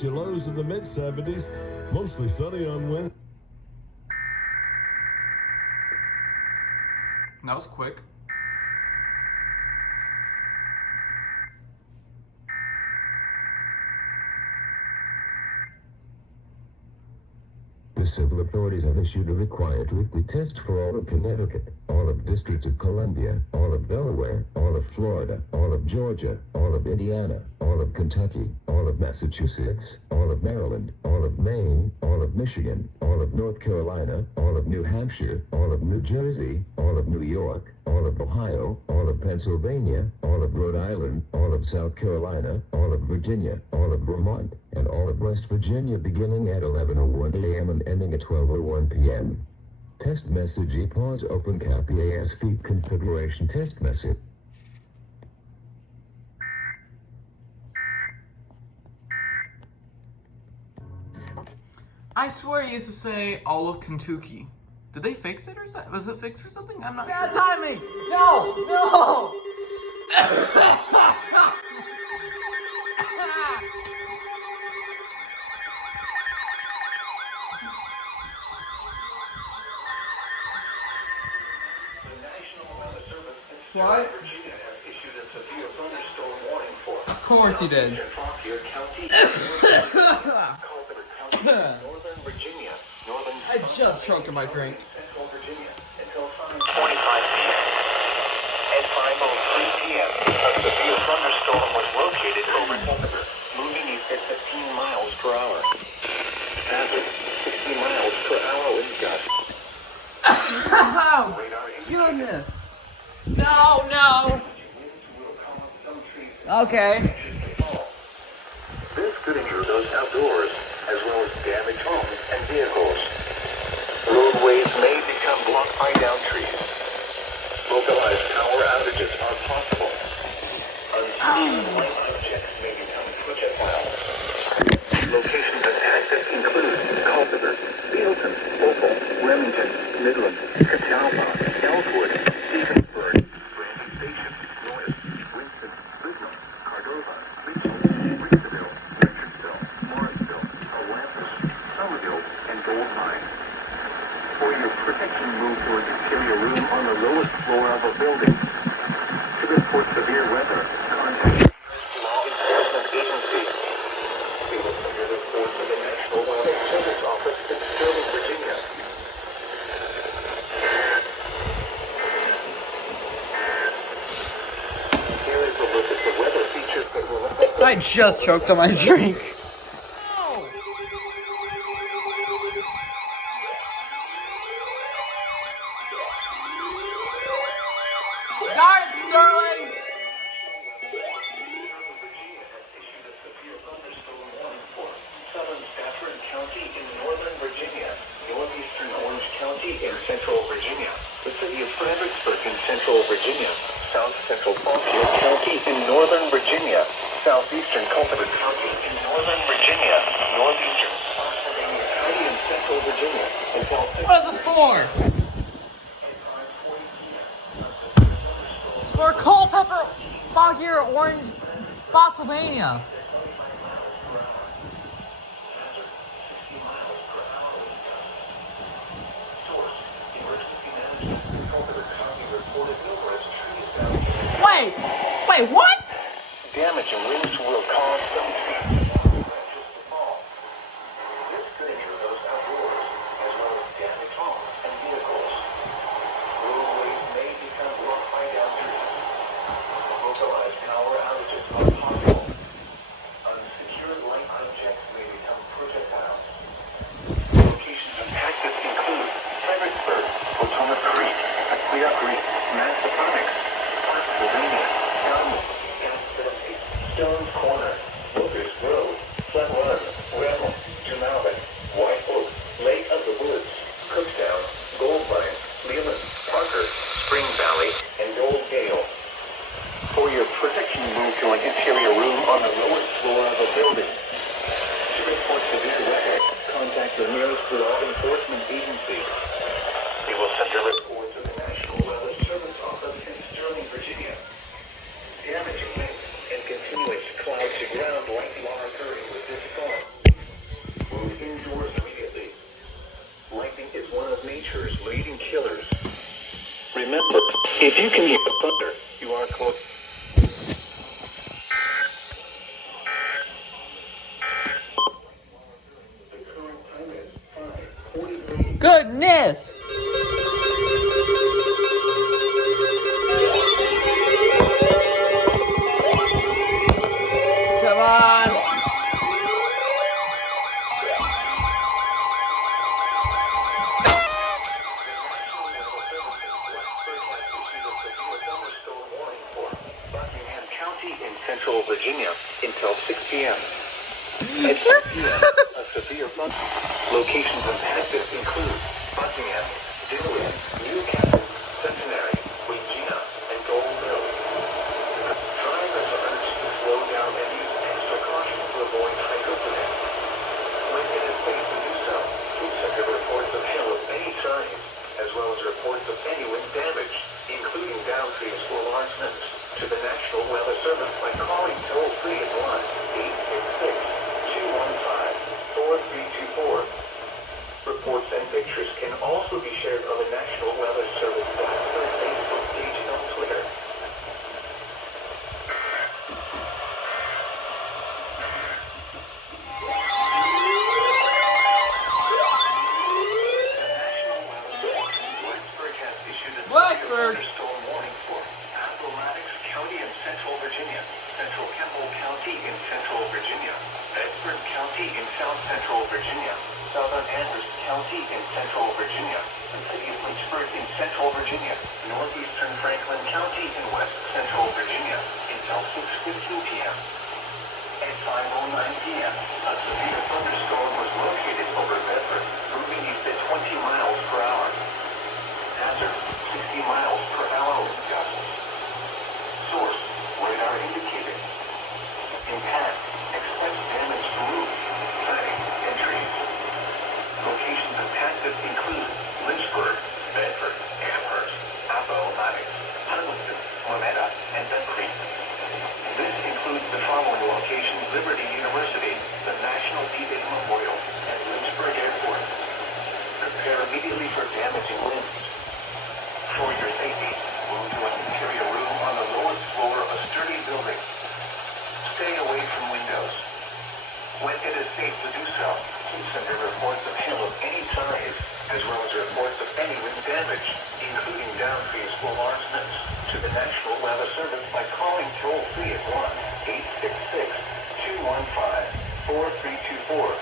get you lows in the mid-70s. Mostly sunny on Wednesday. That was quick. The civil authorities have issued a required weekly test for all of Connecticut, all of District of Columbia, all of Delaware, all of Florida, all of Georgia, all of Indiana, all of Kentucky, all of Massachusetts, all of Maryland, all of Maine, all of Michigan, all of North Carolina, all of New Hampshire, all of New Jersey, all of New York, all of Ohio, all of Pennsylvania, all of Rhode Island, all of South Carolina, all of Virginia, all of Vermont, and all of West Virginia beginning at 11:01 a.m. and ending at 12:01 p.m. Test message EPAUSE open cap EAS feed configuration test message. I swear it used to say all of Kentucky. Did they fix it or something? Was it fixed or something? I'm not sure. Bad timing! No! No! What? Of course he did. I just choked on my drink. Central Virginia until 5:45 p.m. At 5:03 p.m., a severe thunderstorm was located over Denver, moving east at 15 miles per hour. Passing 60 miles per hour wind gusts. Oh, goodness! No, no! Okay. This could injure those outdoors, as well as damage homes and vehicles. Roadways may become blocked by downed trees. Localized power outages are possible. Unseen light objects may become projectiles. Locations affected include Culpeper, Bealeton, Opal, Remington, Midland, Catawba, Elkwood, Stevensburg, Brandy Station, Norris, Winston, Whitman, Cordova, Richardville, Morrisville, Olympus, Somerville, and Gold Mine. For your protection, move to an interior room on the lowest floor of a building. To report severe weather, contact law enforcement agencies. We will send your report to the National Wildlife Service Office in Sterling, Virginia. Here is a look at the weather features that will affect I just choked on my drink. Got it, Sterling! Southern Stafford County in northern Virginia, northeastern Orange County in central Virginia, the city of Fredericksburg in central Virginia, south central Fauquier County in northern Virginia, southeastern Culpeper County in northern Virginia, northeastern Pennsylvania County in central Virginia, and south What is this for? It's for Culpeper, Fauquier, Orange, Spotsylvania. Wait, what? damage and winds will cause some trees to fall. This could injure those outdoors, as well as damage homes and vehicles. Roadways may become blocked by downed trees. Localized power outages are possible. Unsecured light objects may become projectiles. Locations impacted include Fredericksburg, Potomac Creek, Aquia Creek, Massachusetts, Pennsylvania, Stone's Corner, Wilkers Road, Flat Run, Redmond, Jumalvin, White Oak, Lake of the Woods, Cookstown, Gold Mine, Leland, Parker, Spring Valley, and Gold Gale. For your protection, move to an interior room on the lowest floor of a building. To report severe weather, contact the nearest law enforcement agency. We will send a report to the National Wildlife Service Office in Sterling, Virginia. Damaging winds and continuous cloud to ground like are occurring with this storm. lightning is one of nature's leading killers. Remember, if you can hear the thunder, you are close. The current time is 5:43. Goodness! Come on! Buckingham County in central Virginia until 6 p.m. At 6 p.m., a severe flood. Locations impacted include Buckingham, Dinwiddie, Newcastle, Centenary, Regina, and Gold Hill. Drivers are urged to slow down and use extra caution to avoid hydroplaning. When it is safe to do so, please check the reports of hail of any size, as well as reports of any wind damage, including down trees or large limbs, to the National Weather Service by calling toll-free at 1-866-215-4324. Reports and pictures can also be shared on the National Weather Service Blackbird Facebook page and on Twitter. Blackbird! Thunderstorm warning for Appomattox County in central Virginia, Central Campbell County in central Virginia, Bedford County in south central Virginia, Southern Amherst County in central Virginia, the city of Lynchburg in central Virginia, northeastern Franklin County in west central Virginia until 6:15 p.m. At 5:09 p.m., a severe thunderstorm was located over Bedford, moving east at 20 miles per hour. Hazard, 60 miles per hour wind gusts. Source, radar indicated. Impact, expect damage to roof, siding, and trees. Locations impacted include Lynchburg, Bedford, Amherst, Appomattox, Huntington, Monetta, and Bell Creek. This includes the following locations: Liberty University, the National D-Day Memorial, and Lynchburg Airport. Prepare immediately for damaging winds. For your safety, move to an interior room on the lowest floor of a sturdy building. Stay away from windows. When it is safe to do so, please send in reports of hail of any size, as well as reports of any wind damage, including down trees or large limbs, to the National Weather Service by calling toll-free at 1-866-215-4324.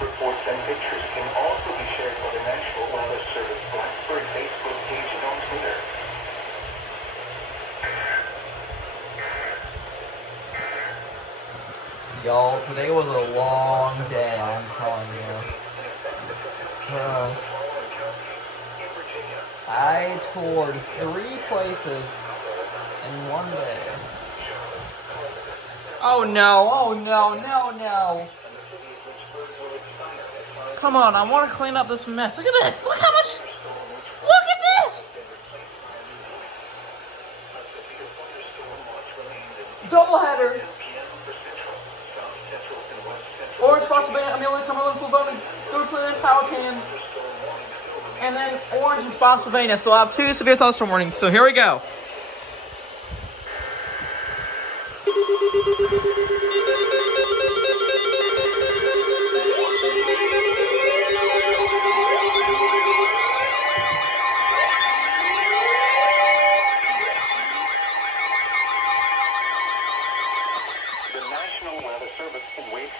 Reports and pictures can also be shared on the National Weather Service Blackbird Facebook page and on Twitter. Y'all, today was a long day, I'm telling you. I toured 3 places in one day. Oh no, oh no, no, no. Come on, I want to clean up this mess. Look at this! Look how much... Look at this! Doubleheader. Orange, Spotsylvania, Amelia, Cumberland, Fulton, Goochland, Powhatan. And then Orange and Spotsylvania. So I have 2 severe thunderstorm warnings. So here we go.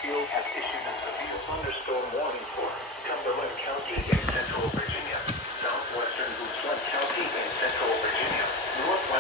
Has issued a severe thunderstorm warning for Cumberland County in central Virginia, southwestern Goochland County in central Virginia, northwestern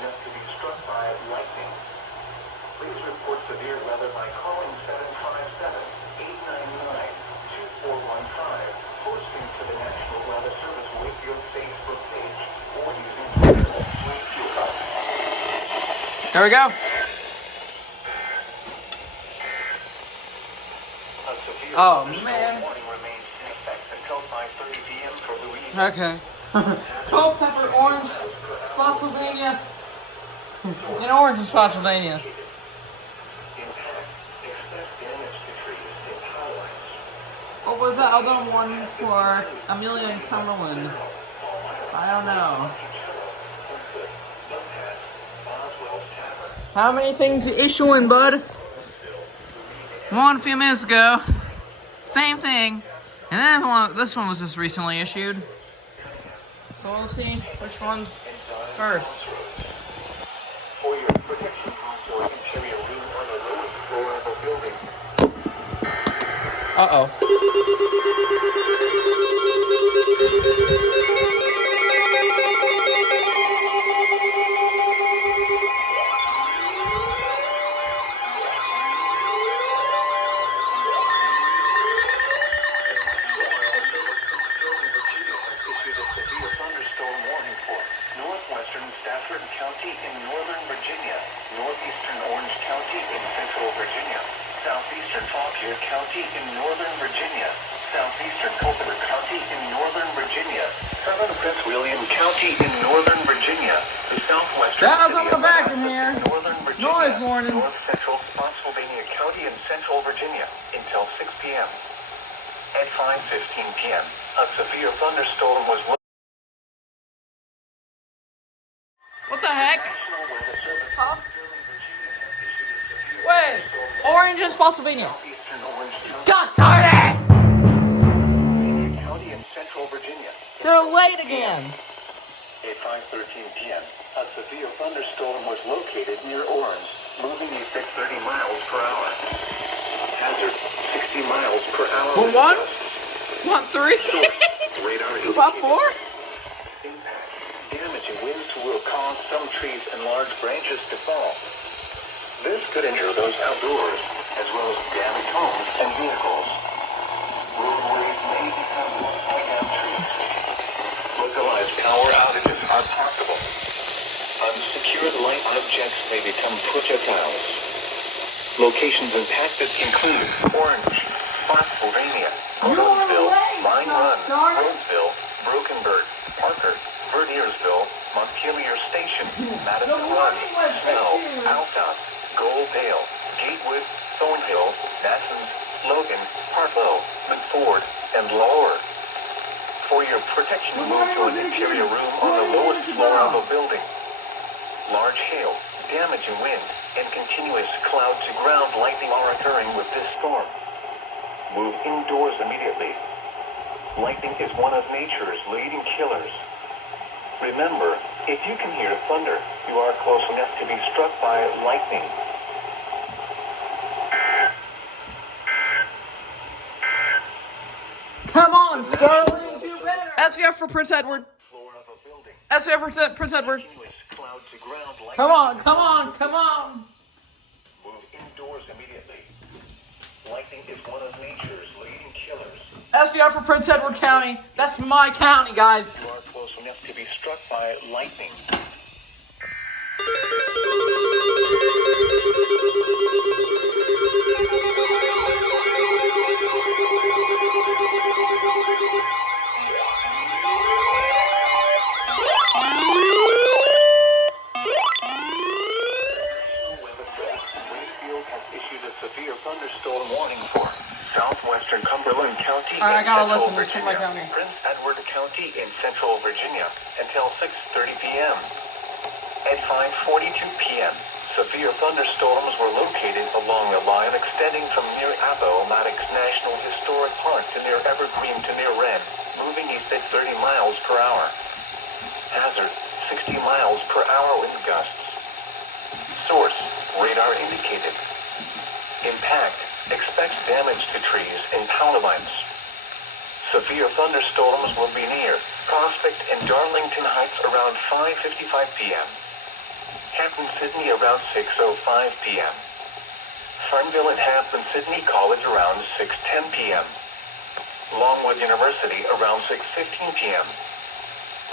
enough to be struck by lightning. Please report severe weather by calling 757-899-2415, posting to the National Weather Service Wakefield Facebook page, or using Twitter @Wakefield. There we go. Oh, man. Okay. Cold pepper, orange, Spotsylvania. And orange is Spotsylvania. What was that other one for Amelia and Cumberland? I don't know. How many things are issuing, bud? One a few minutes ago. Same thing. And then this one was just recently issued. So we'll see which one's first. For your protection for interior room on the lowest floor of a building. Uh-oh. County in northern Virginia, northeastern Orange County in central Virginia, southeastern Fauquier County in northern Virginia, southeastern Culpeper County in northern Virginia, southern Prince William County in northern Virginia, the southwestern That was city on the of back in Manassas, here. northern Virginia, Noise warning. north central Spotsylvania County in central Virginia until 6 p.m. At 5:15 p.m., a severe thunderstorm was. What the heck? Huh? Wait, orange and Spotsylvania. God darn it! County in central Virginia. They're late again. At 5:13 p.m., a severe thunderstorm was located near Orange, moving east at 30 miles per hour. Hazard 60 miles per hour. What, one? What, three? Radar What, four? impact. Damaging winds will cause some trees and large branches to fall. This could injure those outdoors, as well as damage homes and vehicles. Roadways may become blocked by down trees. Localized power outages are possible. Unsecured light objects may become projectiles. Locations impacted include Orange, Spotsylvania, Roseville, Mine Run, Roseville, Brokenburg, Parker, Verdiersville, Montpelier Station, Madison Run, Snell, Altown, Goldale, Gatewood, Thornhill, Nassans, Logan, Hartlow, McFord, and Lower. For your protection, move to an interior room on the lowest floor of a building. Large hail, damaging wind, and continuous cloud-to-ground lightning are occurring with this storm. Move indoors immediately. Lightning is one of nature's leading killers. Remember, if you can hear thunder, you are close enough to be struck by lightning. Come on, Sterling, do better. SVF for Prince Edward. Floor of a building. SVF for Prince Edward. Continuous cloud-to-ground lightning. Come on, come on, come on. Move indoors immediately. Lightning is one of nature's leading killers. SVR for Prince Edward County. That's my county, guys. You are close enough to be struck by lightning. Wakefield has issued a severe thunderstorm warning for southwestern Cumberland County All right, I in gotta central listen. This is my Virginia, county. Prince Edward County in central Virginia until 6:30 p.m. At 5:42 p.m., severe thunderstorms were located along a line extending from near Appomattox National Historic Park to near Evergreen to near Wren, moving east at 30 miles per hour. Hazard 60 miles per hour wind gusts. Source, radar indicated. Impact, expect damage to trees and power lines. Severe thunderstorms will be near Prospect and Darlington Heights around 5:55 p.m. Hampton, Sydney around 6:05 p.m. Farmville and Hampton Sydney College around 6:10 p.m. Longwood University around 6:15 p.m.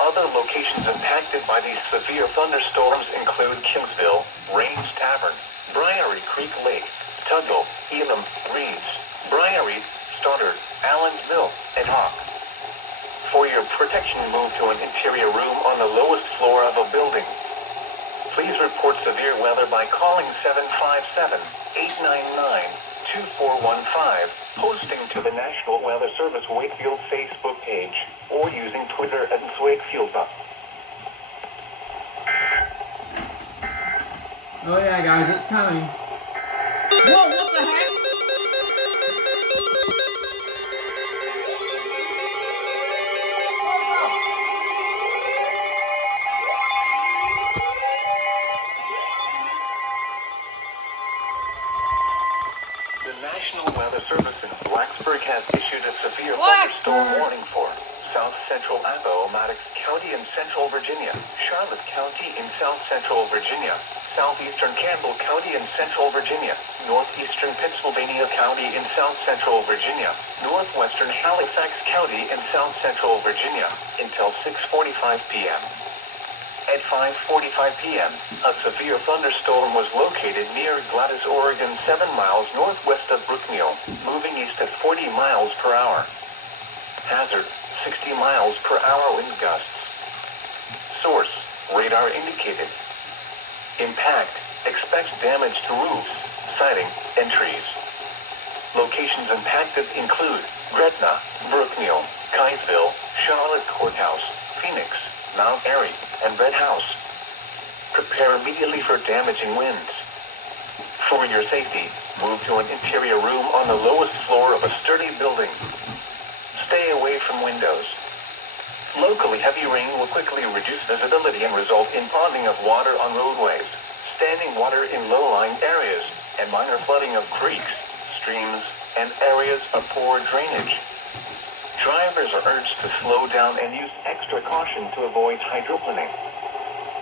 Other locations impacted by these severe thunderstorms include Kingsville, Range Tavern, Briary Creek Lake, Tuggle, Elam, Reeds, Briary, Stoddard, Allen's Mill, and Hawk. For your protection, move to an interior room on the lowest floor of a building. Please report severe weather by calling 757-899-2415, posting to the National Weather Service Wakefield Facebook page, or using Twitter at Wakefield. Oh yeah, guys, it's coming. Whoa, what the heck? The National Weather Service in Blacksburg has issued a severe thunderstorm warning for South Central Appomattox County in Central Virginia, Charlotte County in South Central Virginia, Southeastern Campbell County in Central Virginia, Northeastern Pennsylvania County in South Central Virginia, Northwestern Halifax County in South Central Virginia, until 6:45 p.m. At 5:45 p.m., a severe thunderstorm was located near Gladys, Oregon, 7 miles northwest of Brookmeal, moving east at 40 miles per hour. Hazard, 60 miles per hour wind gusts. Source, radar indicated. Impact, expect damage to roofs, siding, and trees. Locations impacted include Gretna, Brookmeal, Kaysville, Charlotte Courthouse, Phoenix, Mount Airy, and Red House. Prepare immediately for damaging winds. For your safety, move to an interior room on the lowest floor of a sturdy building. Stay away from windows. Locally, heavy rain will quickly reduce visibility and result in ponding of water on roadways, standing water in low-lying areas, and minor flooding of creeks, streams, and areas of poor drainage. Drivers are urged to slow down and use extra caution to avoid hydroplaning.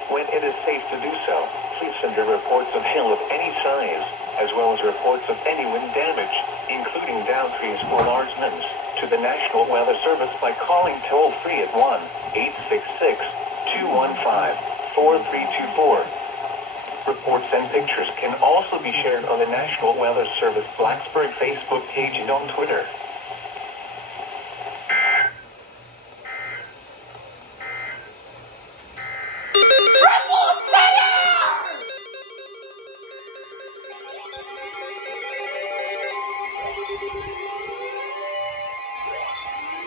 When it is safe to do so, please send your reports of hail of any size, as well as reports of any wind damage, including downed trees or large limbs, to the National Weather Service by calling toll-free at 1-866-215-4324. Reports and pictures can also be shared on the National Weather Service Blacksburg Facebook page and on Twitter.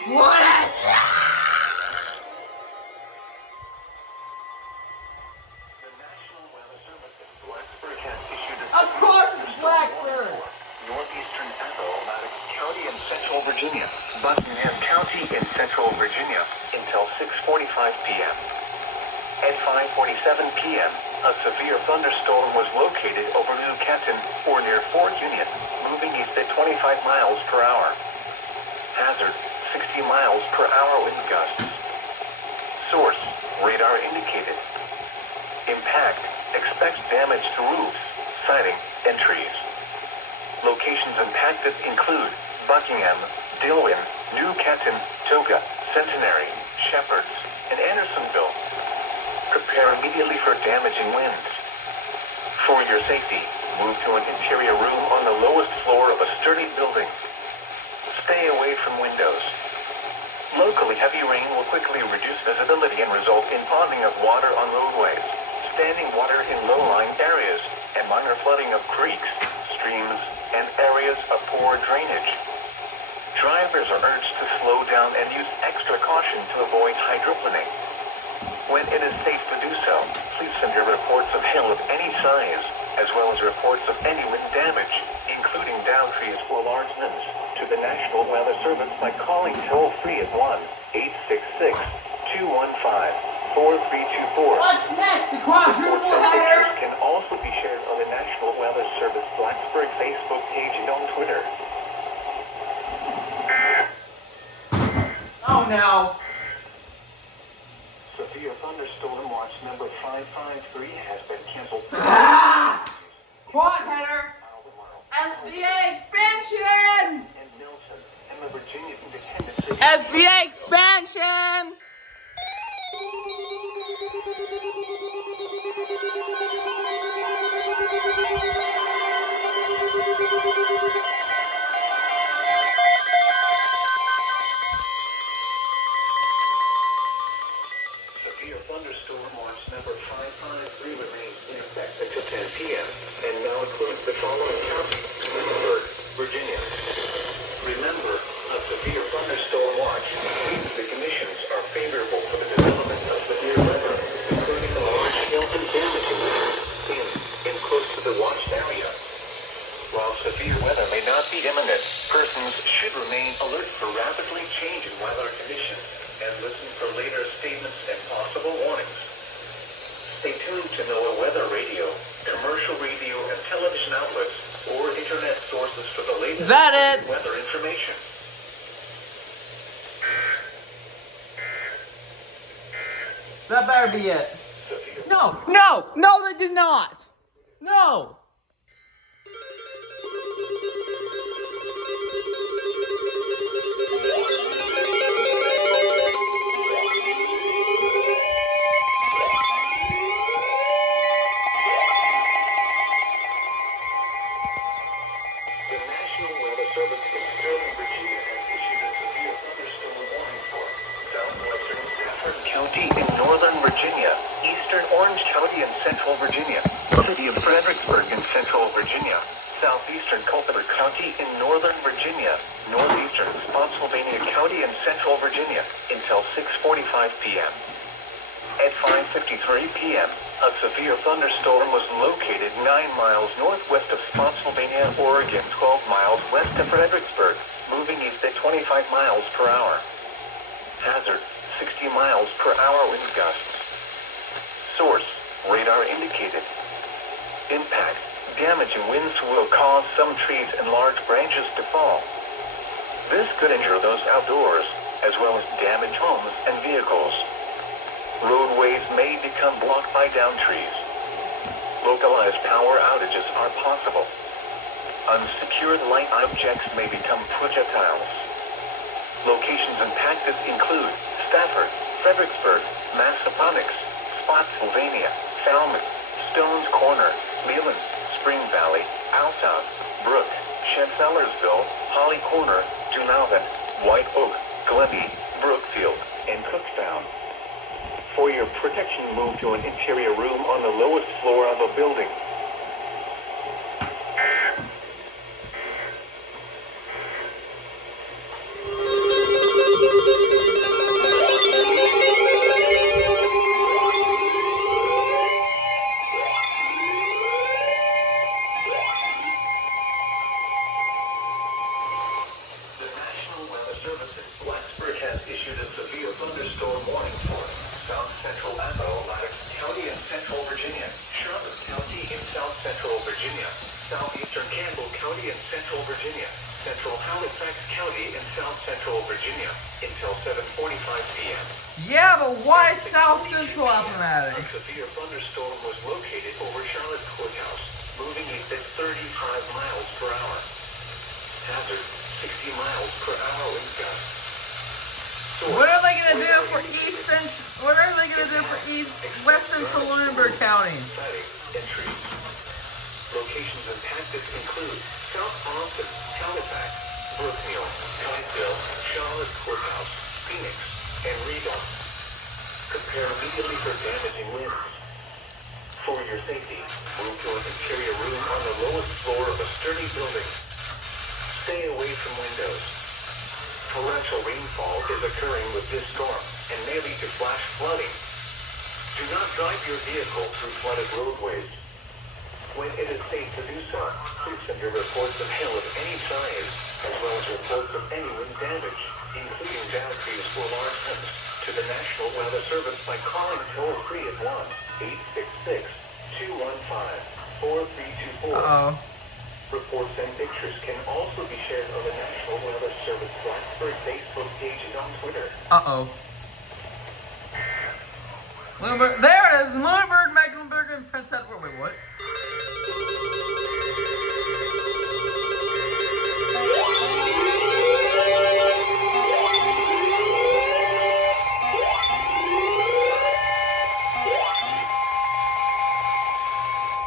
What is that? The National Weather Service in Blacksburg has issued a Of course it's Blacksburg! Northeastern Appomattox County in Central Virginia, Buckingham County in Central Virginia, until 6:45 p.m. At 5:47 p.m., a severe thunderstorm was located over New Canton, or near Fort Union, moving east at 25 miles per hour. Hazard, 60 miles per hour wind gusts. Source, radar indicated. Impact, expect damage to roofs, siding, and trees. Locations impacted include Buckingham, Dillwyn, New Canton, Toga, Centenary, Shepherds, and Andersonville. Prepare immediately for damaging winds. For your safety, move to an interior room on the lowest floor of a sturdy building. Stay away from windows. Locally, heavy rain will quickly reduce visibility and result in ponding of water on roadways, standing water in low-lying areas, and minor flooding of creeks, streams, and areas of poor drainage. Drivers are urged to slow down and use extra caution to avoid hydroplaning. When it is safe to do so, please send your reports of hail of any size, as well as reports of any wind damage, including downed trees or large limbs, to the National Weather Service by calling toll-free at 1-866-215-4324. What's next? A quadruple Reports and header? pictures can also be shared on the National Weather Service Blacksburg Facebook page and on Twitter. Oh no. Severe thunderstorm watch number 553 has been canceled to 10 p.m. and now includes the following counties: Pittsburgh, Virginia. Remember, a severe thunderstorm watch means the conditions are favorable for the development of severe weather, including a large hail and damaging winds in close to the watched area. While severe weather may not be imminent, persons should remain alert for rapidly changing weather conditions and listen for later statements and possible warnings. Stay tuned to NOAA weather radio, commercial radio and television outlets, or internet sources for the latest Is that it? weather information. That better be it. Severe No, no, no, they did not. No. The National Weather Service in Sterling, Virginia has issued a severe thunderstorm warning for southwestern Stafford County in northern Virginia, eastern Orange County in central Virginia, the city of Fredericksburg in central Virginia, southeastern Culpeper County in northern Virginia, northeastern Spotsylvania County in central Virginia until 6:45 p.m. At 5:53 p.m., a severe thunderstorm was located 9 miles northwest of Spotsylvania, Oregon, 12 miles west of Fredericksburg, moving east at 25 miles per hour. Hazard, 60 miles per hour wind gusts. Source, radar indicated. Impact, damaging winds will cause some trees and large branches to fall. This could injure those outdoors, as well as damage homes and vehicles. Roadways may become blocked by down trees. Localized power outages are possible. Unsecured light objects may become projectiles. Locations impacted include Stafford, Fredericksburg, Massaponax, Spotsylvania, Falmouth, Stones Corner, Leland, Spring Valley, Altown, Brook, Chancellorsville, Holly Corner, Dunavin, White Oak, Glenby, Brookfield, and Cookstown. For your protection, move to an interior room on the lowest floor of a building. The National Weather Service in Blacksburg has issued a severe thunderstorm warning for South Central Appomattox County in Central Virginia, Charlotte County in South Central Virginia, Southeastern Campbell County in Central Virginia, Central Halifax County in South Central Virginia until 7:45 p.m. Yeah, but why South Central A Appomattox? severe thunderstorm was located over Charlotte Courthouse, moving east at 35 miles per hour. Hazard, 60 miles per hour wind gusts. What are they gonna do for East Central? What are they gonna do for West Central Lunenburg County? Entries. Locations impacted include South Austin, Halifax, Brookfield, Titusville, Charlotte Courthouse, Phoenix, and Regal. Compare immediately for damaging winds. For your safety, move to an interior room on the lowest floor of a sturdy building. Stay away from windows. Torrential rainfall is occurring with this storm and may lead to flash flooding. Do not drive your vehicle through flooded roadways. When it is safe to do so, please send your reports of hail of any size, as well as reports of any wind damage, including down trees or large limbs, to the National Weather Service by calling toll-free at 1-866-215-4324. Uh-oh. Reports and pictures can also be shared on the National Weather Service Blacksburg Facebook page and on Twitter. Uh-oh. Lunenburg, there it is! Lunenburg, Mecklenburg, and Prince Edward. Wait, what?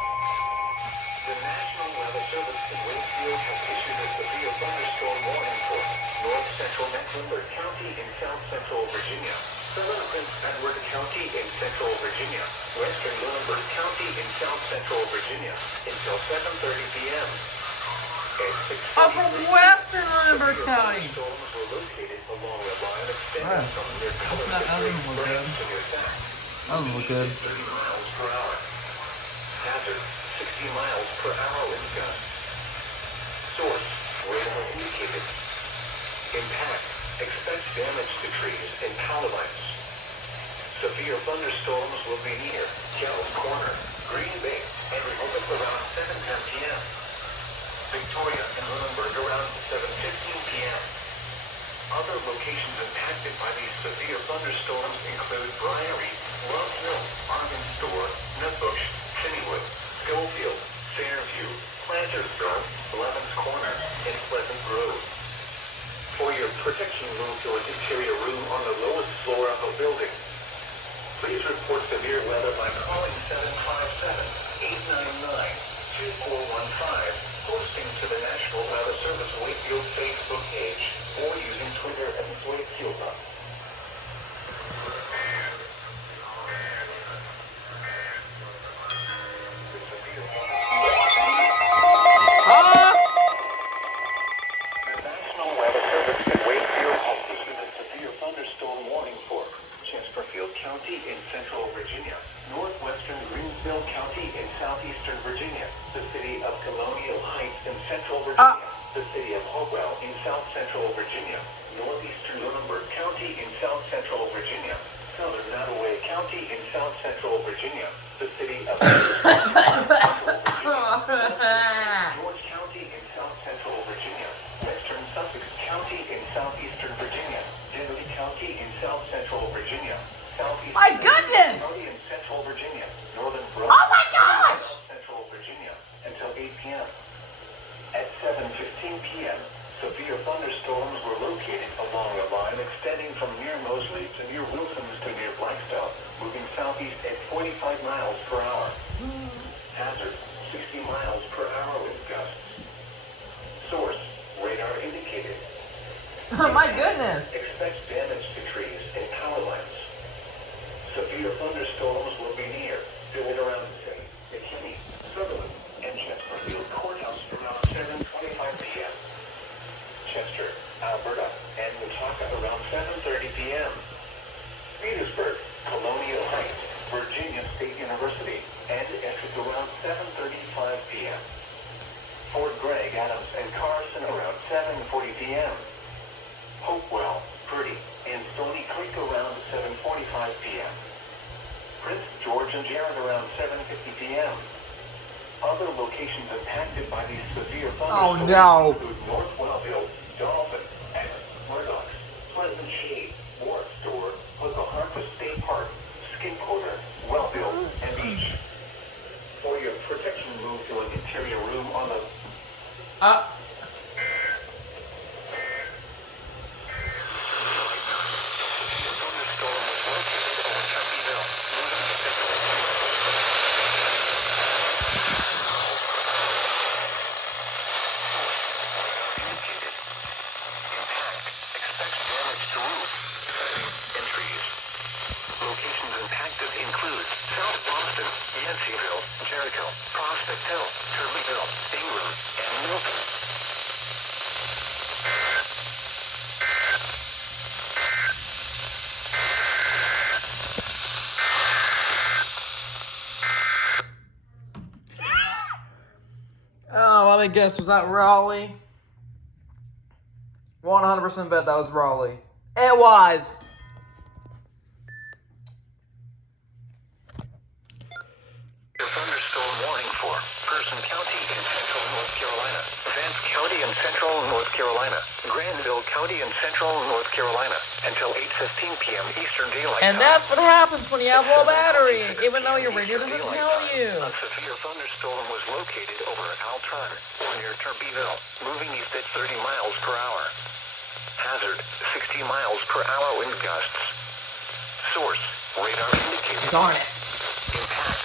The National Weather Service in Wakefield has issued a severe thunderstorm warning for North Central Mecklenburg County in South Central Virginia, Southern Prince Edward County in central Virginia, western Lunenburg County in south central Virginia, until 7:30 p.m. Oh, from western Lunenburg County. Storms were located along a line extending Wow. from near That doesn't look good. to near Sac. That doesn't look good. 30 miles per hour. Hazard, 60 miles per hour wind gusts. Source, radar indicated. Impact, expect damage to trees and power lines. Severe thunderstorms will be near Kells Corner, Green Bay, and Rehoboth around 7:10 p.m. Victoria and Lunenburg around 7:15 p.m. Other locations impacted by these severe thunderstorms include Briery, Rock Hill, Arvin Store, Nutbush, Cinnywood, Schofield, Fairview, Plantersville, Levin's Corner, and Pleasant Grove. For your protection, move to an interior room on the lowest floor of a building. Please report severe weather by calling 757-899-2415, posting to the National Weather Service Wakefield Facebook page, or using Twitter at Wakefield. The National Weather Service in Wakefield has issued a severe thunderstorm warning for Chesterfield County in central Virginia, northwestern Greensville County in southeastern Virginia, the city of Colonial Heights in central Virginia, the city of Hopewell in south central Virginia, northeastern Lunenburg County in south central Virginia, southern Nottoway County in south central Virginia, the city of George County in south central Virginia, western Sussex County in southeastern Virginia, Dinwiddie County in south central Virginia, southeastern My goodness! County in central Virginia, northern Oh my gosh! central Virginia, until 8 p.m. At 7:15 p.m., severe thunderstorms were located along a line extending from near Mosley to near Wilsons to near Blackstone, moving southeast at 45 miles per hour. Hazard, 60 miles per hour wind gusts. Source, radar indicated. My goodness! Expect damage to trees and power lines. Severe thunderstorms will be near, building around the city, McKinney, Sutherland, and Chesterfield Courthouse around 7:25 p.m. Chester, Alberta, and Watauga around 7:30 p.m. Petersburg, Colonial Heights, Virginia State University, and Essex around 7:35 p.m. Fort Gregg, Adams, and Carson around 7:40 p.m. Hopewell, Purdy, and Stony Creek around 7:45 p.m. Prince George and Jared around 7:50 p.m. Other locations impacted by these severe thunderstorms include North Wellville, Dolphin, Adams, Murdoch's, Pleasant Shade, Ward Store, Pocahontas State Park, Skin Quarter, Wellville, and Beach. For your protection, move to an interior room on the Locations impacted include South Boston, Yanceyville, Jericho, Prospect Hill, Turleyville, Ingram, and Milton. Oh, let me guess, was that Raleigh? 100% bet that was Raleigh. It was! Thunderstorm warning for Person County in central North Carolina, Vance County in central North Carolina, Granville County in central North Carolina, until 8:15 p.m. Eastern Daylight Time. And that's what happens when you have low battery, even though your radio doesn't tell you. A severe thunderstorm was located over Altron or near Turbeville, moving east at 30 miles per hour. Hazard, 60 miles per hour wind gusts. Source, radar indicated. Darn it. Impact.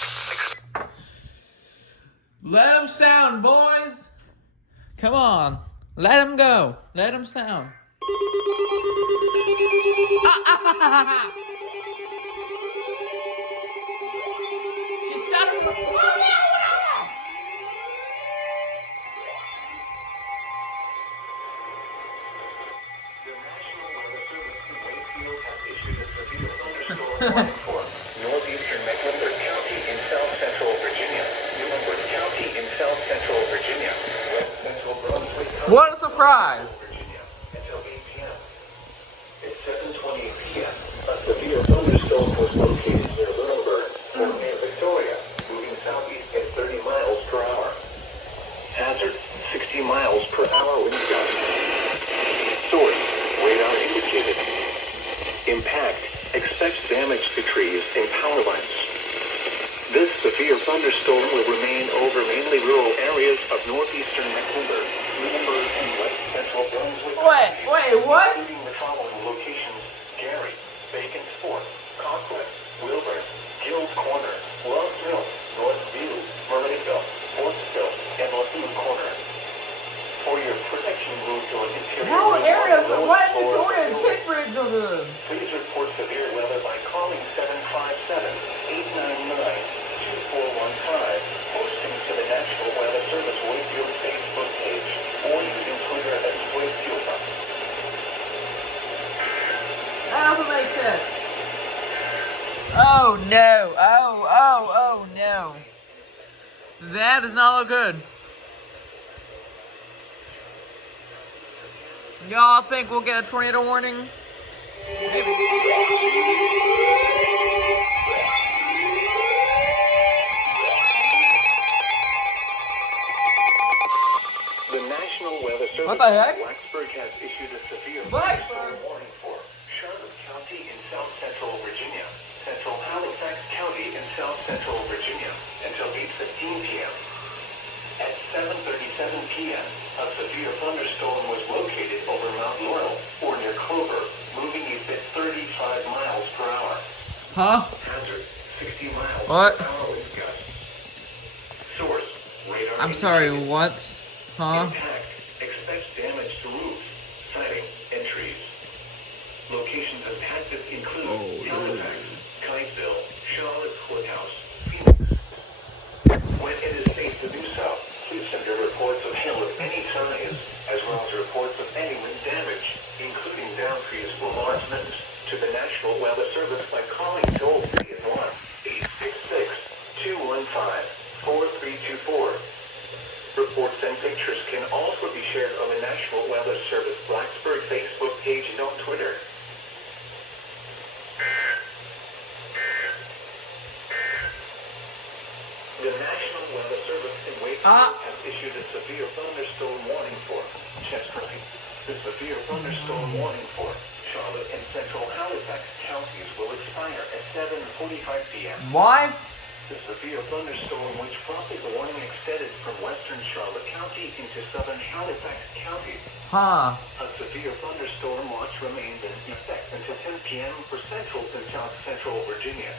Let them sound, boys! Come on. Let them go. Let them sound. For northeastern Mecklenburg County in south central Virginia, Newburgh County in south central Virginia, west central Brunswick County, What a surprise! Virginia, until 8 p.m. At 7:28 p.m., a severe thunderstorm was located near Newburgh, or near Victoria, moving southeast at 30 miles per hour. Hazard: 60 miles per hour wind gust. Source: radar indicated. Impact: expects damage to trees and power lines. This severe thunderstorm will remain over mainly rural areas of northeastern Mecklenburg, Newburgh, and west central Brunswick. Wait, what? Including the following locations: Gary, Bacon's Fort, Conquest, Wilburn, Gills Corner, Love's Mill, North View, Murrayville, Fortsville, and Lafoon Corner. For your protection, move to an interior Rural areas, lowest what floor of Victoria the and Kickbridge are the... Please report severe weather by calling 757-899-2415, posting to the National Weather Service Wakefield Facebook page, or using Twitter as Wakefield. That doesn't make sense. Oh no. Oh no. That does not look good. Y'all think we'll get a tornado warning? Maybe. The National Weather Service What the heck? Blacksburg has issued a severe Blacksburg? thunderstorm warning for Charlotte County in south central Virginia, central Halifax County in south central Virginia, until 8:15 p.m. At 7:37 p.m., a severe thunderstorm was located over Mount Laurel, or near Clover, moving east at 35 miles per hour. Huh? Hazard: 60 miles What? per hour wind gust. Source: radar. I'm sorry, indicated. what? Huh? Impact: expects damage to roofs, siding, and trees. Locations impacted include Halifax, Kiteville, Charlotte Courthouse, Phoenix. When it is safe to do so, please send your reports of hail of any size, as well as reports of any wind damage, including down trees or large limbs, to the National Weather Service by calling toll-free at 1-866-215-4324. Reports and pictures can also be shared on the National Weather Service Blacksburg Facebook page and on Twitter. The National Weather Service in Wakefield has issued a severe thunderstorm warning for Chesterfield. The severe thunderstorm warning for Charlotte and central Halifax counties will expire at 7:45 p.m. Why? The severe thunderstorm, which prompted the warning, extended from western Charlotte County into southern Halifax County. Huh? A severe thunderstorm watch remains in effect until 10 p.m. for central and south central Virginia.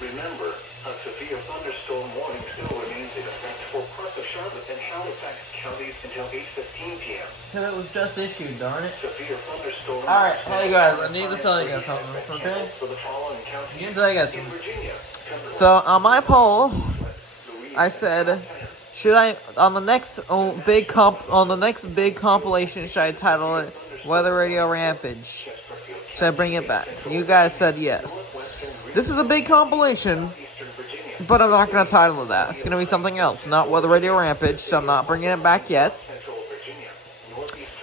Remember, a severe thunderstorm warning still remains in effect for parts of Charlotte and Halifax counties until 8:15 p.m. Because it was just issued, darn it. Severe thunderstorm. Alright, hey guys, I need to tell you guys something, okay? For the following counties I need to tell you guys in something. Virginia. So, on my poll, I said, should I, on the next big compilation, should I title it Weather Radio Rampage? Should I bring it back? You guys said yes. This is a big compilation, but I'm not going to title it that. It's going to be something else, not Weather Radio Rampage, so I'm not bringing it back yet.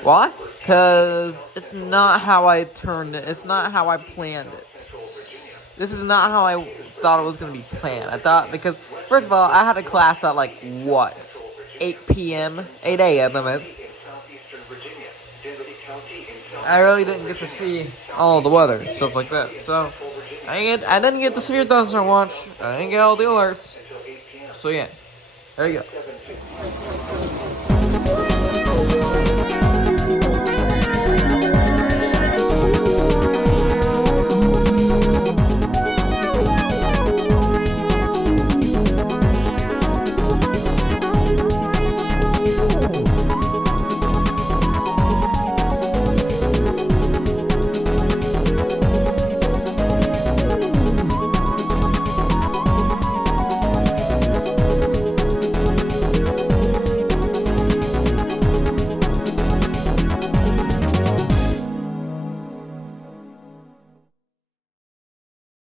Why? Because it's not how I turned it. It's not how I planned it. This is not how I thought it was going to be planned. I thought, because, first of all, I had a class at, like, what? 8 p.m.? 8 a.m., I meant. I really didn't get to see all the weather, stuff like that. So, I didn't get the severe thunderstorm watch. I didn't get all the alerts. So, yeah. There you go.